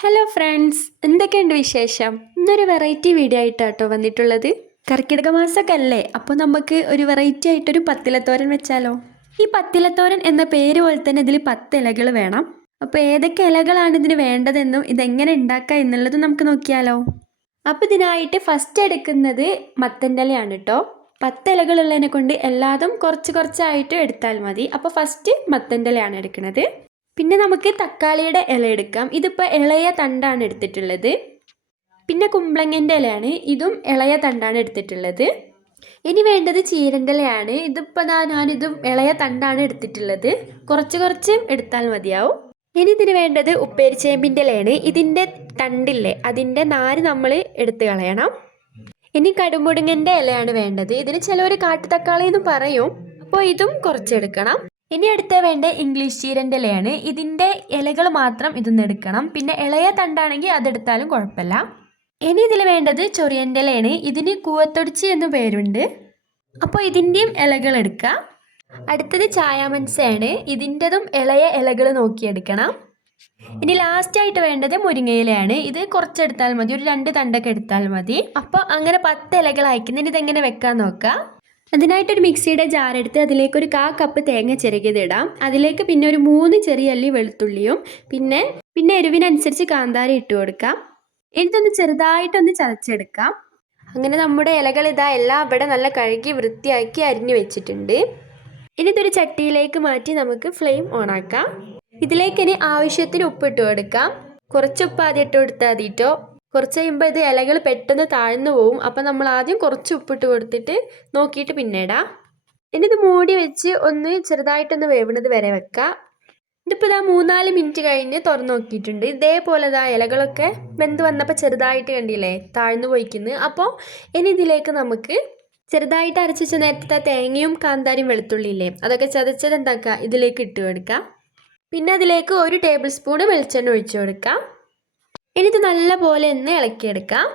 Hello friends, എന്തൊക്കെയുണ്ട് വിശേഷം? ഇന്നൊരു വെറൈറ്റി വീഡിയോ ആയിട്ടാട്ടോ വന്നിട്ടുള്ളത്. കർക്കിടക മാസമൊക്കെ അല്ലേ, അപ്പോൾ നമുക്ക് ഒരു വെറൈറ്റി ആയിട്ടൊരു പത്തിലത്തോരൻ വെച്ചാലോ? ഈ പത്തിലത്തോരൻ എന്ന പേര് പോലെ തന്നെ ഇതിൽ 10 ഇലകൾ വേണം. അപ്പോൾ ഏതൊക്കെ ഇലകളാണ് ഇതിന് വേണ്ടതെന്നും ഇതെങ്ങനെ ഉണ്ടാക്കുക എന്നുള്ളതും നമുക്ക് നോക്കിയാലോ? അപ്പോൾ ഇതിനായിട്ട് ഫസ്റ്റ് എടുക്കുന്നത് മത്തൻ്റെ ഇലയാണ് കേട്ടോ. 10 ഇലകളുള്ളതിനെ കൊണ്ട് എല്ലാതും കുറച്ച് കുറച്ചായിട്ട് എടുത്താൽ മതി. അപ്പോൾ ഫസ്റ്റ് മത്തൻ്റെ ഇലയാണ് എടുക്കുന്നത്. പിന്നെ നമുക്ക് തക്കാളിയുടെ ഇല എടുക്കാം. ഇതിപ്പോൾ ഇളയ തണ്ടാണ് എടുത്തിട്ടുള്ളത്. പിന്നെ കുമ്പളങ്ങൻ്റെ ഇലയാണ്, ഇതും ഇളയ തണ്ടാണ് എടുത്തിട്ടുള്ളത്. ഇനി വേണ്ടത് ചീരൻ്റെ ഇലയാണ്. ഇതിപ്പോൾ ഞാനിതും ഇളയ തണ്ടാണ് എടുത്തിട്ടുള്ളത്. കുറച്ച് കുറച്ച് എടുത്താൽ മതിയാവും. ഇനി ഇതിന് വേണ്ടത് ഉപ്പേരിച്ചേമ്പിൻ്റെ ഇലയാണ്. ഇതിൻ്റെ തണ്ടില്ലേ, അതിൻ്റെ നാര് നമ്മൾ എടുത്ത് കളയണം. ഇനി കടുമുടുങ്ങൻ്റെ ഇലയാണ് വേണ്ടത്. ഇതിന് ചിലവർ കാട്ടുതക്കാളി എന്ന് പറയും. അപ്പോൾ ഇതും കുറച്ചെടുക്കണം. ഇനി അടുത്ത വേണ്ട ഇംഗ്ലീഷ് ചീരൻ്റെ ഇലയാണ്. ഇതിൻ്റെ ഇലകൾ മാത്രം ഇതൊന്ന് എടുക്കണം. പിന്നെ ഇളയ തണ്ടാണെങ്കിൽ അതെടുത്താലും കുഴപ്പമില്ല. ഇനി ഇതിൽ വേണ്ടത് ചൊറിയൻ്റെ ഇലയാണ്. ഇതിന് കൂവത്തൊടിച്ചി എന്ന് പേരുണ്ട്. അപ്പോൾ ഇതിൻ്റെയും ഇലകൾ എടുക്കാം. അടുത്തത് ചായാമൻസയാണ്. ഇതിൻ്റെതും ഇളയ ഇലകൾ നോക്കിയെടുക്കണം. ഇനി ലാസ്റ്റായിട്ട് വേണ്ടത് മുരിങ്ങയിലയാണ്. ഇത് കുറച്ചെടുത്താൽ മതി, ഒരു 2 തണ്ടൊക്കെ എടുത്താൽ മതി. അപ്പോൾ അങ്ങനെ 10 ഇലകൾ അയക്കുന്നതിന് ഇതെങ്ങനെ വെക്കാൻ നോക്കാം. അതിനായിട്ടൊരു മിക്സിയുടെ ജാറെടുത്ത് അതിലേക്ക് ഒരു 1/4 കപ്പ് തേങ്ങ ചിരകിയതിടാം. അതിലേക്ക് പിന്നെ ഒരു 3 ചെറിയ അല്ലി വെളുത്തുള്ളിയും പിന്നെ എരിവിനനുസരിച്ച് കാന്താരി ഇട്ട് കൊടുക്കാം. ഇതൊന്ന് ചെറുതായിട്ടൊന്ന് ചതച്ചെടുക്കാം. അങ്ങനെ നമ്മുടെ ഇലകൾ ഇതാ എല്ലാം ഇവിടെ നല്ല കഴുകി വൃത്തിയാക്കി അരിഞ്ഞു വെച്ചിട്ടുണ്ട്. ഇനി ഇതൊരു ചട്ടിയിലേക്ക് മാറ്റി നമുക്ക് ഫ്ലെയിം ഓണാക്കാം. ഇതിലേക്ക് ഇനി ആവശ്യത്തിന് ഉപ്പിട്ട് കൊടുക്കാം. കുറച്ച് ഉപ്പ് ആദ്യം ഇട്ട് കൊടുത്താൽ മതിട്ടോ. കുറച്ച് കഴിയുമ്പോൾ ഇത് ഇലകൾ പെട്ടെന്ന് താഴ്ന്നു പോവും. അപ്പം നമ്മൾ ആദ്യം കുറച്ച് ഉപ്പിട്ട് കൊടുത്തിട്ട് നോക്കിയിട്ട് പിന്നെ ഇടാം. ഇനി ഇത് മൂടി വെച്ച് ഒന്ന് ചെറുതായിട്ടൊന്ന് വേവുന്നത് വരെ വെക്കാം. ഇതിപ്പോൾ ഇതാ 3-4 മിനിറ്റ് കഴിഞ്ഞ് തുറന്ന് നോക്കിയിട്ടുണ്ട്. ഇതേപോലെ ഇതാ ഇലകളൊക്കെ വെന്ത് വന്നപ്പോൾ ചെറുതായിട്ട് കണ്ടില്ലേ താഴ്ന്നു പോയിക്കുന്നു. അപ്പോൾ ഇനി ഇതിലേക്ക് നമുക്ക് ചെറുതായിട്ട് അരച്ച് വെച്ച നേരത്തെ തേങ്ങയും കാന്താരിയും വെളുത്തുള്ളിയില്ലേ, അതൊക്കെ ചതച്ചത് എന്താക്കുക ഇതിലേക്ക് ഇട്ട് കൊടുക്കാം. പിന്നെ അതിലേക്ക് 1 ടേബിൾ സ്പൂൺ വെളിച്ചെണ്ണ ഒഴിച്ചു കൊടുക്കാം. ഇനി ഇത് നല്ല പോലെ ഒന്ന് ഇളക്കിയെടുക്കാം.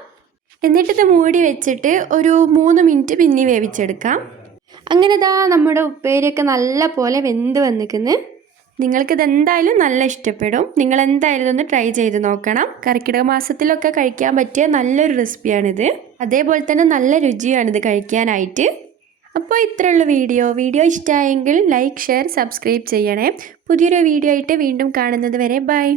എന്നിട്ടിത് മൂടി വെച്ചിട്ട് ഒരു 3 മിനിറ്റ് പിന്നെ വേവിച്ചെടുക്കാം. അങ്ങനെ ഇതാ നമ്മുടെ ഉപ്പേരിയൊക്കെ നല്ല പോലെ വെന്ത് വന്നിരിക്കുന്നു. നിങ്ങൾക്കിത് എന്തായാലും നല്ല ഇഷ്ടപ്പെടും. നിങ്ങൾ എന്തായാലും ഇതൊന്ന് ട്രൈ ചെയ്ത് നോക്കണം. കർക്കിടക മാസത്തിലൊക്കെ കഴിക്കാൻ പറ്റിയ നല്ലൊരു റെസിപ്പിയാണിത്. അതേപോലെ തന്നെ നല്ല രുചിയാണിത് കഴിക്കാനായിട്ട്. അപ്പോൾ ഇത്രയുള്ള വീഡിയോ ഇഷ്ടമായെങ്കിൽ ലൈക്ക്, ഷെയർ, സബ്സ്ക്രൈബ് ചെയ്യണേ. പുതിയൊരു വീഡിയോ ആയിട്ട് വീണ്ടും കാണുന്നത് വരെ ബൈ.